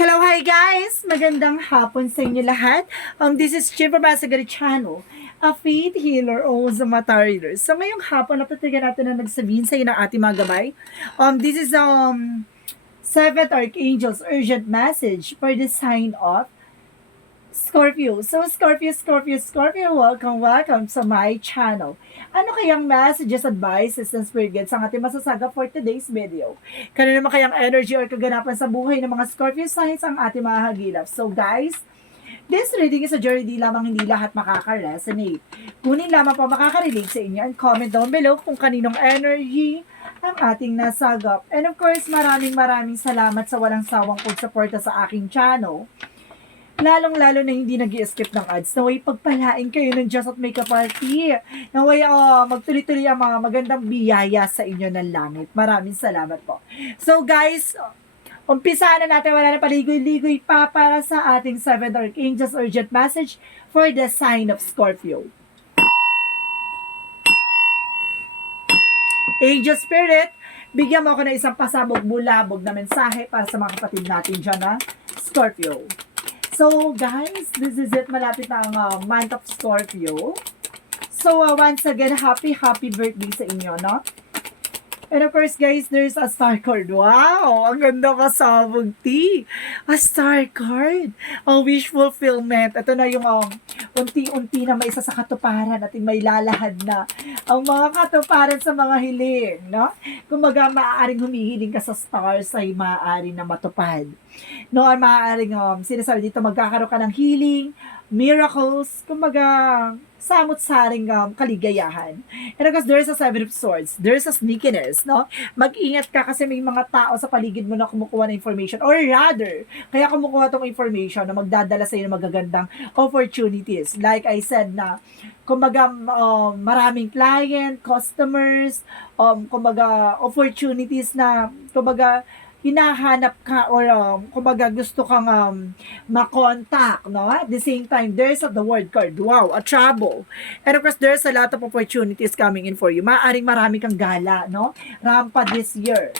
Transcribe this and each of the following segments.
Hello, hi guys! Magandang hapon sa inyo lahat. This is Chimpa Basagari Channel, a faith healer o Zamata reader. So ngayong hapon, napatigan natin na nagsabihin sa inyo ng ating mga gabay. This is Seventh Archangel's urgent message for the sign of Scorpio. So Scorpio, welcome sa my channel. Ano kayang messages, advices, and spirit guides ang ating masasaga for today's video? Kano naman kayang energy or kaganapan sa buhay ng mga Scorpio signs ang ating mga hagilap? So guys, this reading is a journey, di lamang hindi lahat makaka-resonate. Kunin lamang po makaka-relate sa inyo and comment down below kung kaninong energy ang ating nasagap. And of course, maraming salamat sa walang sawang pagsuporta sa aking channel. Lalong-lalo na hindi nag-i-skip ng ads. Naway pagpalain kayo ng Diyos at may kaparty. Naway magtuloy-tuloy ang mga magandang biyaya sa inyo ng langit. Maraming salamat po. So guys, umpisahan na natin. Wala na paligoy-ligoy pa para sa ating 7 Archangels urgent message for the sign of Scorpio. Angel Spirit, bigyan mo ako ng isang pasabog-bulabog na mensahe para sa mga kapatid natin dyan na Scorpio. So guys, this is it. Malapit na ang month of Scorpio. So once again, happy birthday sa inyo, no? And of course guys, there's a star card. Wow! Ang ganda pasabog, T! A star card! A wish fulfillment. Ito na yung unti-unti na may isa sa katuparan at may lalahad na ang mga katuparan sa mga hiling, no? Kumbaga, maaaring humihiling ka sa stars ay maaaring na matupad. No, ay maaaring sinasabi dito magkakaroon ka ng healing, miracles, kumbaga samot-saring kaligayahan. And of course, there's a Seven of Swords. There's a sneakiness, no? Mag-ingat ka kasi may mga tao sa paligid mo na kumukuha ng information. Or rather, kaya kumukuha tong information na magdadala sa iyo ng magagandang opportunities. Like I said na, kumbaga, maraming client, customers, kumbaga, opportunities na, kumbaga, hinahanap ka or kumbaga gusto kang makontak, no? At the same time, there's the word card. Wow, a trouble. And of course, there's a lot of opportunities coming in for you. Maaring marami kang gala, no? Rampa this year.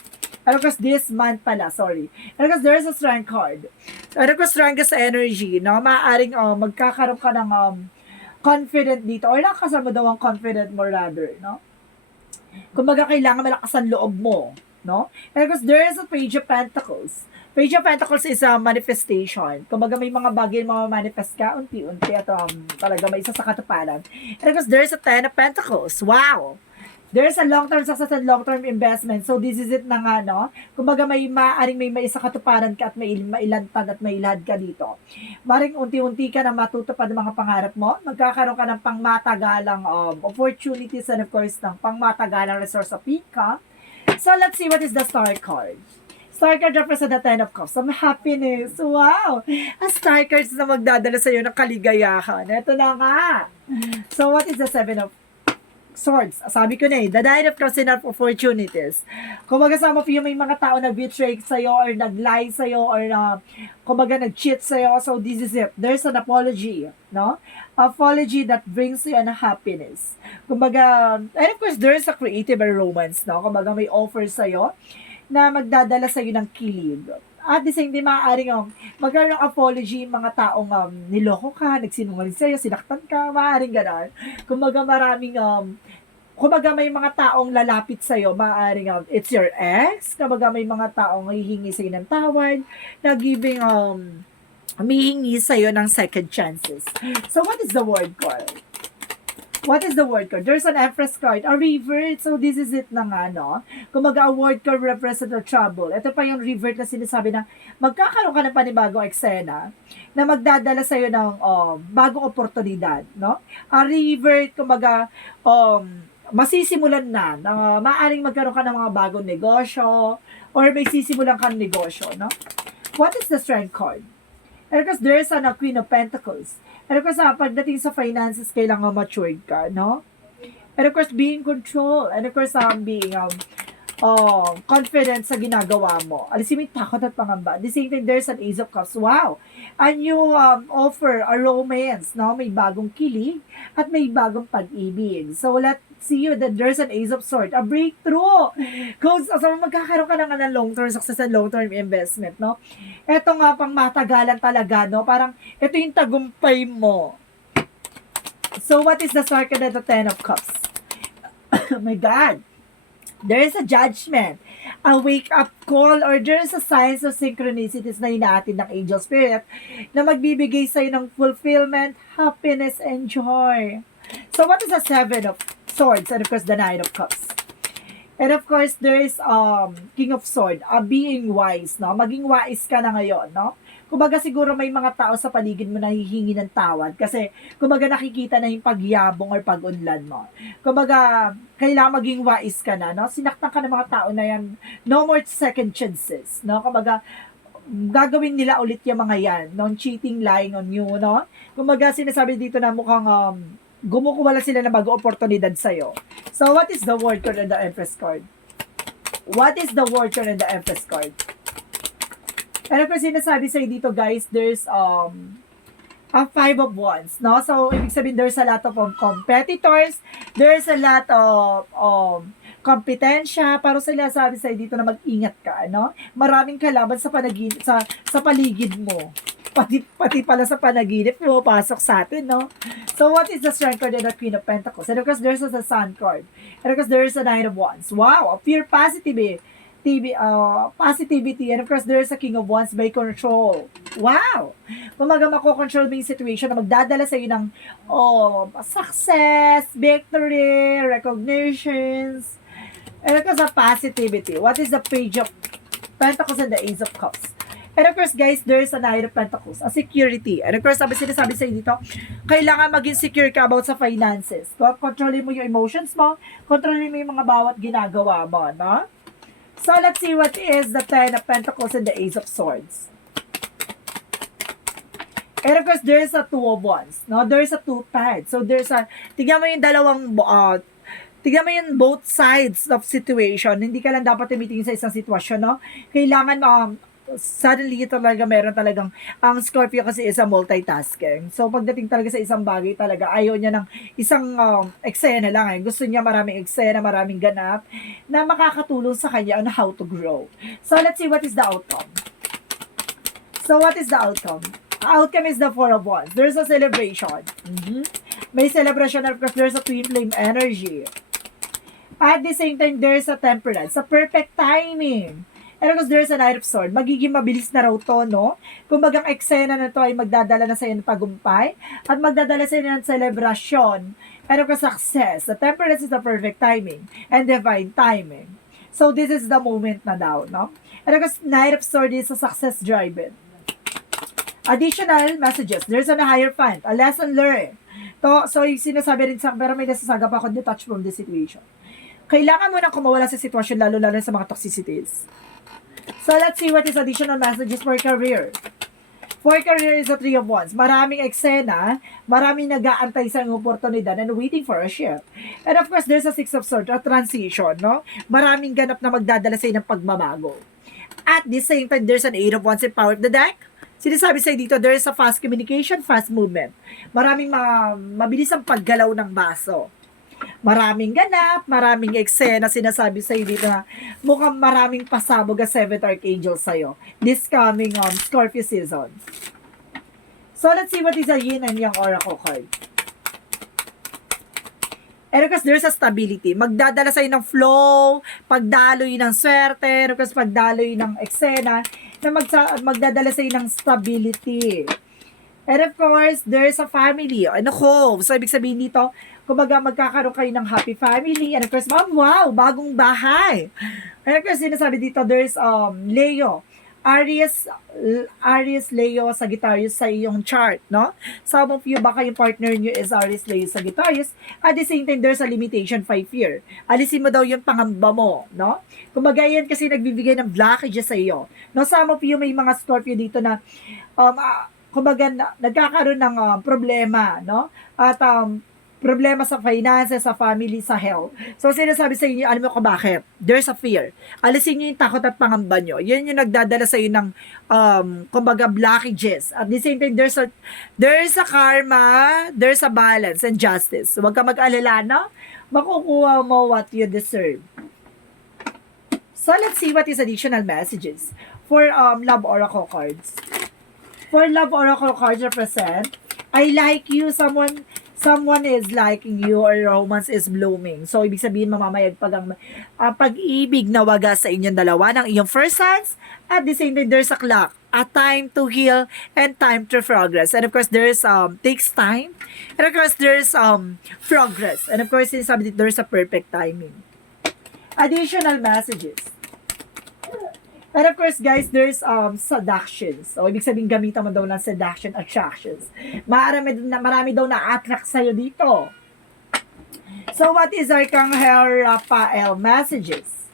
And of course, this month pala, sorry. And of course, there's a strength card. And of course, strongest energy, no? Maaring magkakaroon ka ng confident dito or nakasama daw ang confident mo rather, no? Kumbaga, kailangan malakas ang loob mo, no? Because there is a Page of Pentacles. Page of Pentacles is a manifestation. Kumbaga may mga bagay na manifest ka unti-unti at talaga may isa sa katuparan. And because there is a Ten of Pentacles. Wow! There's a long-term success and long-term investment. So this is it na nga, no? Kumbaga may maaring may isa katuparan ka at may mailantad at may ilad ka dito. Maring unti-unti ka na matutupad ng mga pangarap mo. Magkakaroon ka ng pangmatagalang opportunities and of course ng pangmatagalang resource of income. So, let's see what is the star card. Star card represents the Ten of Cups. Some happiness. Wow! Ang star cards na magdadala sa iyo ng kaligayahan. Ito na nga. So, what is the Seven of Swords? Sabi ko na the Nine of Cups and of opportunities. Kumbaga some of you, may mga tao na betray sa'yo or nag-lie sa'yo or kumbaga nag-cheat sa'yo. So, this is it. There's an apology, no? Apology that brings you an happiness. Kumbaga, and of course, there's a creative romance, no? Kumbaga, may offer sa'yo na magdadala sa'yo ng kilig. At the same time, maaaring magkaroon ng apology mga taong niloko ka, nagsinungaling sa'yo, sinaktan ka, maaaring gano'n. Kumbaga, maraming kumbaga may mga taong lalapit sa'yo, maaaring it's your ex, kumbaga may mga taong hihingi sa'yo ng tawad, na giving humihingi sa'yo ng second chances. So, what is the word card? What is the word card? There's an Empress card, a revert. So, this is it na nga, no? Kumaga, a word card represents a trouble. Ito pa yung revert na sinasabi na magkakaroon ka ng panibagong eksena na magdadala sa'yo ng bagong oportunidad, no? A revert, kumaga, masisimulan na maaaring magkaroon ka ng mga bagong negosyo or may sisimulan kang negosyo, no? What is the Strength card? And of course, there's a Queen of Pentacles. And of course, pagdating sa finances, kailangan matured ka, no? And of course, being control. And of course, being confident sa ginagawa mo. Alisin mo yung takot at pangamba. At the same time, there's an Ace of Cups. Wow! And you offer a romance, no? May bagong kilig at may bagong pag-ibig. So, let's see you that there's an Ace of Swords, a breakthrough. Kung magkakaroon ka na ng long-term success and long-term investment, no? Ito nga pang matagalan talaga, no? Parang, ito yung tagumpay mo. So, what is the circle of the Ten of Cups? Oh my God! There is a judgment, a wake-up call, or there is a signs of synchronicities na inaatid ng angel spirit na magbibigay sa'yo ng fulfillment, happiness, and joy. So, what is the Seven of Swords? And of course, the Nine of Cups. And of course, there is King of Swords, being wise, no? Maging wise ka na ngayon, no? Kumbaga siguro may mga tao sa paligid mo na hihingi ng tawad kasi kumbaga nakikita na yung pagyabong or pag-unlad mo. Kumbaga, kailangan maging wise ka na, no? Sinaktan ka ng mga tao na yan, no more second chances, no? Kumbaga, gagawin nila ulit yung mga yan, non-cheating, lying on you, no? Kumbaga, sinasabi dito na mukhang gumukuha lang sila ng bagong oportunidad sa'yo. So, what is the word card on the Empress card? What is the word card on the Empress card? Pero kung sinasabi sa'yo dito, guys, there's a Five of Wands, no? So, ibig sabihin, there's a lot of competitors, there's a lot of kompetensya, para sila sabi sa'yo dito na mag-ingat ka, no? Maraming kalaban sa sa paligid mo. Pati pala sa panaginip, pumapasok sa atin, no? So, what is the Strength card and the Queen of Pentacles? And of course, there's a Sun card. And of course, there's a Nine of Wands. Wow! Pure positivity, and of course there's a King of Wands by control. Wow! Kumaga makokontrol mo yung situation na magdadala sa iyo ng success, victory, recognitions, and of course a positivity. What is the Page of Pentacles and the Ace of Cups? And of course, guys, there's a Knight of Pentacles, a security. And of course, sinasabi sa dito, kailangan maging secure ka about sa finances. Kontrolin mo yung emotions mo, kontrolin mo yung mga bawat ginagawa mo, no? So, let's see what is the Ten of Pentacles and the Ace of Swords. And of course, there's a Two of Wands. No? There's a two-pad. So, tignan mo yung tignan mo yung both sides of situation. Hindi ka lang dapat tumitingin sa isang sitwasyon, no? Kailangan, suddenly talaga meron talagang, ang Scorpio kasi is a multitasking. So, pagdating talaga sa isang bagay talaga, ayaw niya ng isang eksena lang. Gusto niya maraming eksena, maraming ganap na makakatulong sa kanya on how to grow. So, let's see what is the outcome. So, what is the outcome? Outcome is the Four of Wands. There's a celebration. May celebration, of course, there's a twin flame energy. At the same time, there's a temperance. A perfect timing. And of course, there's a Knight of Swords. Magiging mabilis na raw to, no? Kung bagang eksena na to ay magdadala na sa iyo ng tagumpay at magdadala sa iyo ng celebration and of course, success. The temperance is the perfect timing and divine timing. So, this is the moment na daw, no? And of course, Knight of Swords is a success driven. Additional messages. There's a higher fund, a lesson learned. So, yung sinasabi rin sa pero may nasasagap ako, detach from the situation. Kailangan mo nang kumawala sa sitwasyon, lalo-lalo sa mga toxicities. So, let's see what is additional messages for career. For career is the Three of Wands. Maraming eksena, maraming nag-aantay sa oportunidad and waiting for a shift. And of course, there's a Six of Swords, a transition, no? Maraming ganap na magdadala sa ng pagbabago. At the same time, there's an Eight of Wands in power of the deck. Sinasabi sa'yo dito, there is a fast communication, fast movement. Maraming mabilis ang paggalaw ng baso. Maraming ganap, maraming eksena, sinasabi sa'yo dito na mukhang maraming pasabog ang Seventh Archangel sa'yo this coming Scorpio season. So, let's see what is a Yin and Yang Oracle card. And of course, there's a stability. Magdadala sa'yo ng flow, pagdaloy ng swerte, and of course, pagdaloy ng eksena, na magdadala sa'yo ng stability. And of course, there's a family and a home. So, ibig sabihin dito, kumbaga magkakaroon kayo ng happy family. And of course, wow, bagong bahay. And of course, sinasabi dito, there's Leo. Aries, Leo, Sagittarius sa iyong chart, no? Some of you, baka yung partner nyo is Aries, Leo, Sagittarius. At the same time, there's a limitation 5 year. Alisin mo daw yung pangamba mo, no? Kumbaga yan kasi nagbibigay ng blockages sa iyo. No, some of you, may mga Scorpio dito na kumbaga nagkakaroon ng problema, no? At problema sa finances, sa family, sa health. So, sinasabi sa inyo, alam mo ko bakit? There's a fear. Alisin nyo yung takot at pangamba nyo. Yan yung nagdadala sa inyo ng, kumbaga, blockages. At the same time, there's a karma, there's a balance and justice. So, huwag ka mag-alala, no? Makukuha mo what you deserve. So, let's see what is additional messages for love oracle cards. For love oracle cards represent, I like you, someone is liking you, or romance is blooming. So, ibig sabihin, mamamayag ang pag-ibig na wagas sa inyong dalawa ng iyong first sense. At the same time, there's a clock, a time to heal and time to progress. And of course, there's takes time. And of course, there's progress. And of course, sinasabi dito, there's a perfect timing. Additional messages. And of course, guys, there's seductions. So, ibig sabihin, gamitan mo daw ng seduction attractions. Marami daw na-attract sa'yo dito. So, what is Arcangel Raphael messages?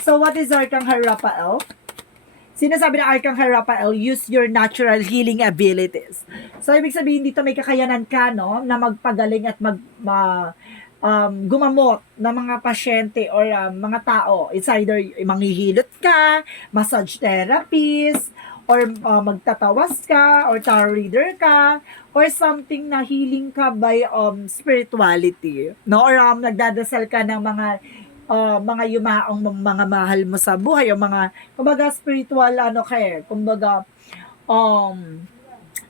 So, what is Arcangel Raphael? Sinasabi ng Arcangel Raphael, use your natural healing abilities. So, ibig sabihin dito, may kakayanan ka, no, na magpagaling at gumamot ng mga pasyente or mga tao. It's either manghihilot ka, massage therapist, or magtatawas ka, or tarot reader ka, or something na healing ka by spirituality. No? Or nagdadasal ka ng mga yumaong mga mahal mo sa buhay, o mga, kumbaga, spiritual, kumbaga,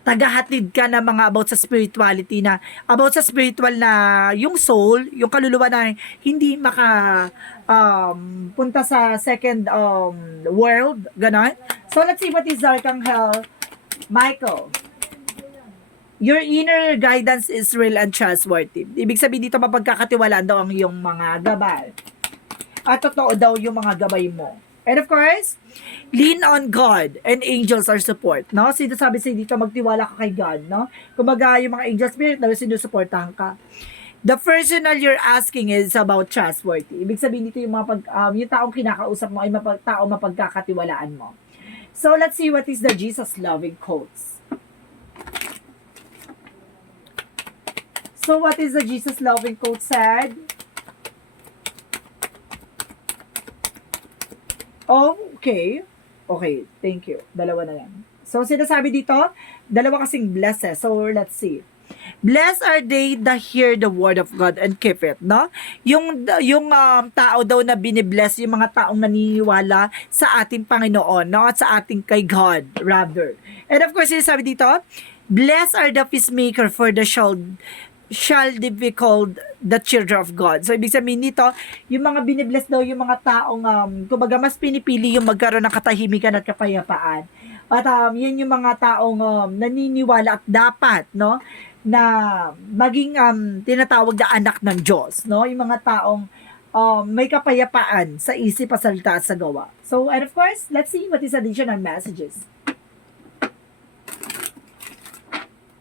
tagahatid ka na mga about sa spirituality about sa spiritual na yung soul, yung kaluluwa na hindi punta sa second world, ganon. So, let's see what is Arcangel Michael. Your inner guidance is real and trustworthy. Ibig sabihin dito, mapagkakatiwalaan daw ang iyong mga gabay. At totoo daw yung mga gabay mo. And of course, lean on God and angels are support, no? Sinasabi sa'yo dito, magtiwala ka kay God, no? Kumbaga, yung mga angel spirit na sinusuportahan ka. The personal you're asking is about trustworthy. Ibig sabihin dito, yung taong kinakausap mo ay taong mapagkakatiwalaan mo. So, let's see what is the Jesus loving quotes. So, what is the Jesus loving quote said? Okay. Okay, thank you. Dalawa na yan. So, sinasabi dito, dalawa kasing blessed. So, let's see. Blessed are they that hear the word of God and keep it, no? Yung tao daw na binibless, yung mga taong naniniwala sa ating Panginoon, no? At sa ating kay God, rather. And of course, sinasabi dito, blessed are the peacemaker, for the shall they be called the children of God. So, ibig sabihin nito, yung mga binibless daw, yung mga taong, kumbaga, mas pinipili yung magkaroon ng katahimikan at kapayapaan. At yan yung mga taong naniniwala at dapat, no, na maging tinatawag na anak ng Diyos, no? Yung mga taong may kapayapaan sa isip, sa salita at sa gawa. So, and of course, let's see what is additional messages.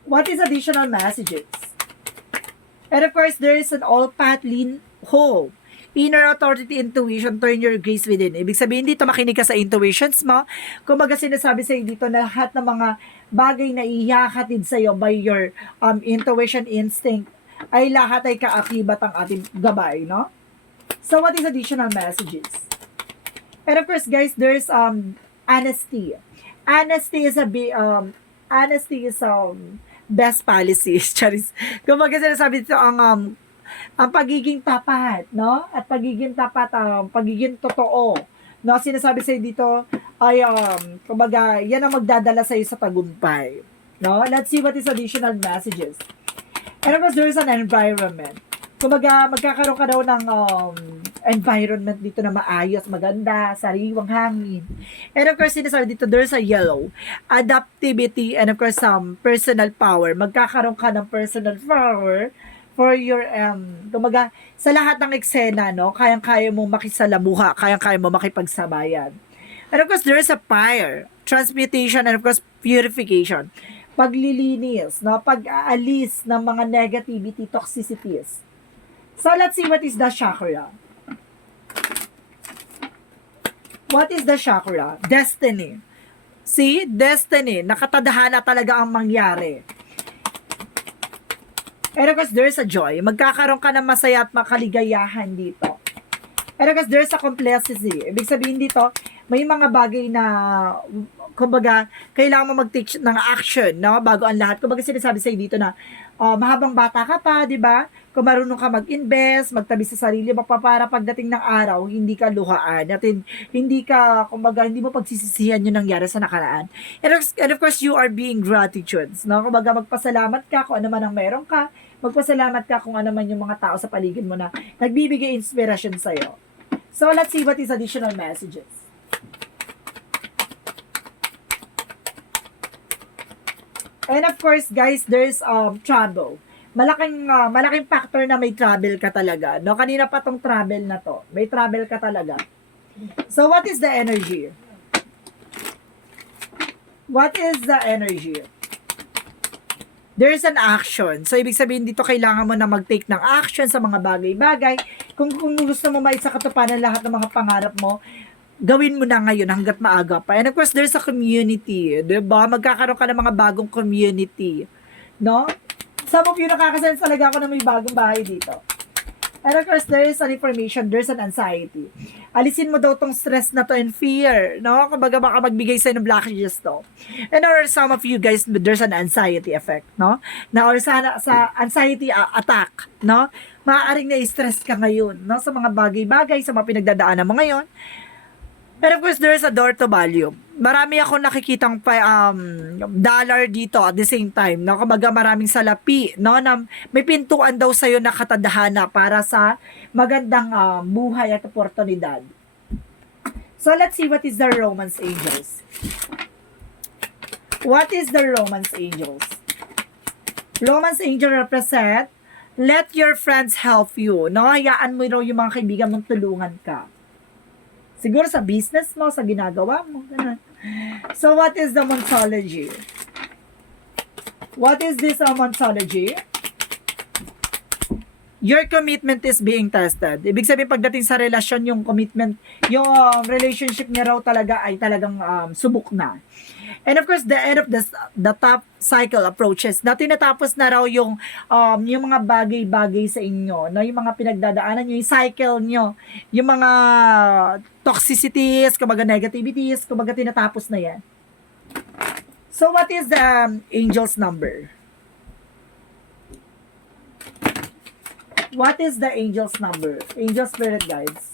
What is additional messages? And of course, there is an all-path lean home. Inner authority, intuition, turn your gaze within. Ibig sabihin dito, makinig ka sa intuitions mo. Kumbaga sinasabi sa'yo dito na lahat ng mga bagay na ihahatid sa'yo by your intuition, instinct, ay lahat ay kaakibat ang ating gabay, no? So, what is additional messages? And of course, guys, there's honesty. Honesty is best policies. Charis. Kumbaga sinasabi dito ang pagiging tapat, no? At pagiging tapat, pagiging totoo. No, sinasabi sa'yo dito ay kumbaga yan ang magdadala sa'yo sa tagumpay. No? Let's see what is additional messages. And of course, there's an environment. Kumbaga, magkakaroon ka daw ng environment dito na maayos, maganda, sariwang hangin. And of course, sinasabi dito, there's a yellow. Adaptivity and of course, personal power. Magkakaroon ka ng personal power for your, kumbaga, sa lahat ng eksena, no? Kayang-kaya mo makisalamuha, kayang-kaya mo makipagsabayan. And of course, there's a fire, transmutation, and of course, purification. Paglilinis, no? Pag-aalis ng mga negativity, toxicities. So, let's see what is the chakra. What is the chakra? Destiny. See? Destiny. Nakatadhana talaga ang mangyari. And of course, there's a joy. Magkakaroon ka ng masaya at makaligayahan dito. And of course, there's a complexity. Ibig sabihin dito, may mga bagay na, kumbaga, kailangan mo mag-take ng action, no? Bago ang lahat. Kumbaga, sinasabi sa'yo dito na, mahabang bata ka pa, di ba? Kung marunong ka mag-invest, magtabi sa sarili mo pa para pagdating ng araw, hindi ka luhaan. At hindi ka, kumbaga, hindi mo pagsisisihan yung nangyari sa nakaraan. And of course, you are being gratitude. No? Kumbaga, magpasalamat ka kung ano man ang meron ka. Magpasalamat ka kung ano man yung mga tao sa paligid mo na nagbibigay inspiration sa'yo. So, let's see what is additional messages. And of course, guys, there's travel. Malaking factor na may travel ka talaga. No, kanina pa tong travel na to. May travel ka talaga. So, what is the energy? What is the energy? There's an action. So, ibig sabihin dito, kailangan mo na mag-take ng action sa mga bagay-bagay. Kung gusto mo maisakatuparan lahat ng mga pangarap mo, gawin mo na ngayon hanggat maaga pa. And of course, there's a community. Diba? Magkakaroon ka ng mga bagong community. No? Some of you nakakasense talaga ako na may bagong bahay dito. And of course, there is an information, there's an anxiety. Alisin mo daw tong stress na to and fear, no? Kumbaga baka magbigay sa'yo ng blockages to. And or some of you guys, there's an anxiety effect, no? Na or sa anxiety attack, no? Maaaring na-stress ka ngayon, no? Sa mga bagay-bagay, sa mga pinagdadaanan mo ngayon. But of course, there is a door to value. Marami ako nakikitang dollar dito at the same time. No? Kumbaga maraming salapi. No? Na may pintuan daw sa'yo na katadhana para sa magandang buhay at oportunidad. So, let's see what is the Romance Angels. What is the Romance Angels? Romance Angel represent, let your friends help you. No? Hayaan mo raw yung mga kaibigan mong tulungan ka. Siguro sa business mo, sa ginagawa mo. Ganun. So, what is the Monsology? What is this Monsology? Your commitment is being tested. Ibig sabihin, pagdating sa relasyon, yung commitment, yung relationship niya raw talaga ay talagang subok na. And of course, the end of the top cycle approaches. Na tinatapos na raw yung mga bagay-bagay sa inyo, no? Yung mga pinagdadaanan nyo, yung cycle nyo, yung mga toxicities, kumbaga negativities, kumbaga tinatapos na yan. So, what is the angel's number? What is the angel's number? Angel spirit guides.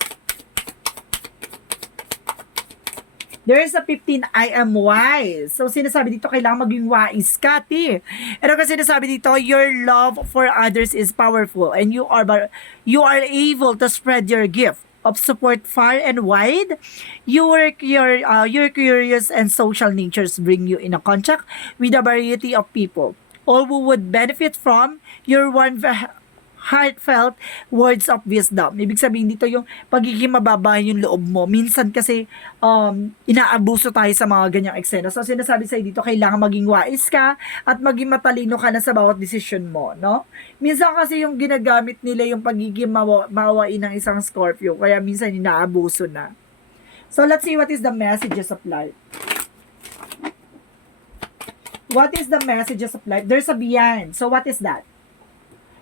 There is a 15, I am wise. So, sinasabi dito, kailangan maging wise ka, ti. And ako sinasabi dito, your love for others is powerful and you are able to spread your gift of support far and wide. Your curious and social natures bring you in a contact with a variety of people, all who would benefit from your warm heartfelt words of wisdom. Ibig sabihin dito yung pagiging mababayan yung loob mo. Minsan kasi inaabuso tayo sa mga ganyang eksena. So sinasabi sa'yo dito, kailangan maging wise ka at maging matalino ka na sa bawat decision mo, no? Minsan kasi yung ginagamit nila yung pagiging maawain ng isang Scorpio, kaya minsan inaabuso na. So let's see what is the messages of life. What is the messages of life? There's a beyond. So what is that?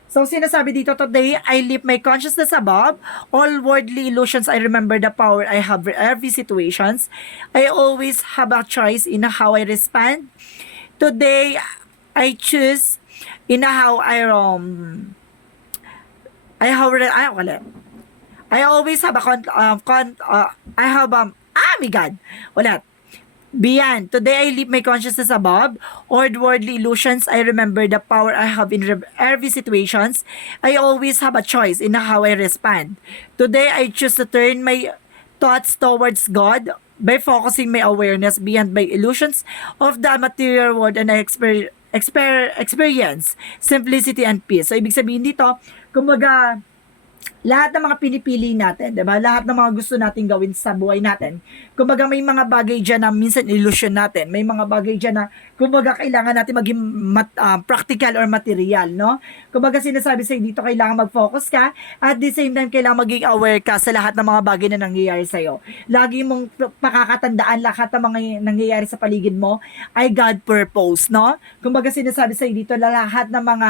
So, sinasabi dito, today, I lift my consciousness above all worldly illusions. I remember the power I have in every situations. I always have a choice in how I respond. Today, I choose in how I always have my God. Ulit. Beyond. Today, I leave my consciousness above all worldly illusions. I remember the power I have in every situations. I always have a choice in how I respond. Today, I choose to turn my thoughts towards God by focusing my awareness beyond my illusions of the material world, and I experience simplicity and peace. So, ibig sabihin dito, kumbaga, lahat ng mga pinipili natin, 'di ba? Lahat ng mga gusto nating gawin sa buhay natin. Kumbaga may mga bagay diyan na minsan illusion natin. May mga bagay diyan na kumbaga kailangan natin maging practical or material, no? Kumbaga sinasabi sa dito kailangan mag-focus ka at the same time kailangan maging aware ka sa lahat ng mga bagay na nangyayari sa iyo. Lagi mong pakakatandaan lahat ng mga nangyayari sa paligid mo ay God purpose, no? Kumbaga sinasabi sa dito lahat ng mga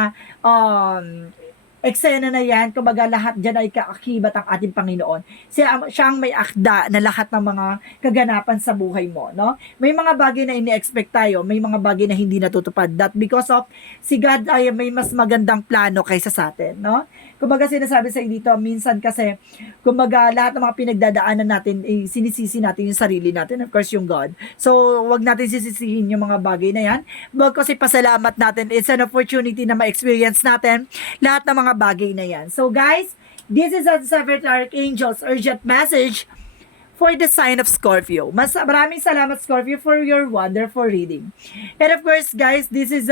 eksena na yan, kumbaga lahat dyan ay kaakibat ang ating Panginoon. Siya ang may akda na lahat ng mga kaganapan sa buhay mo, no? May mga bagay na ini-expect tayo, may mga bagay na hindi natutupad. That because of si God ay may mas magandang plano kaysa sa atin, no? Kumbaga sinasabi sa dito, minsan kasi, kumbaga lahat ng mga pinagdadaanan natin, eh, sinisisi natin yung sarili natin, of course yung God. So, wag natin sisisihin yung mga bagay na yan. Wag kasi pasalamat natin, it's an opportunity na ma-experience natin lahat ng mga bagay na yan. So guys, this is a Seven Archangels urgent message for the sign of Scorpio. Maraming salamat Scorpio for your wonderful reading. And of course guys, this is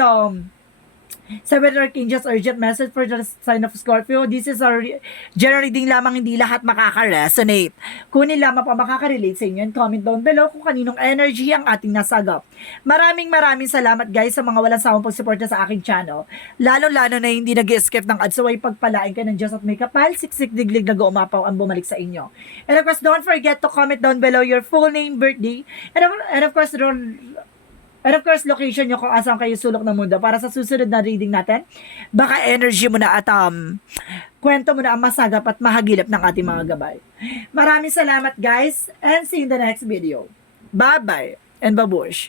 Seven Archangels urgent message for the sign of Scorpio. This is our general reading lamang, hindi lahat makaka-resonate. Kunin lamang pa makaka-relate sa inyo and comment down below kung kaninong energy ang ating nasagap. Maraming salamat guys sa mga walang sawang pagsuporta sa aking channel. Lalo-lalo na hindi nag-escape ng ads, so ay pagpalain ka ng Diyos at may kapal, siksik diglig na umapaw ang bumalik sa inyo. And of course, don't forget to comment down below your full name, birthday, and of course, location nyo kung asan kayo sulok ng mundo para sa susunod na reading natin. Baka energy mo na at kwento mo na ang masagap at mahagilap ng ating mga gabay. Maraming salamat guys and see you in the next video. Bye-bye and babush.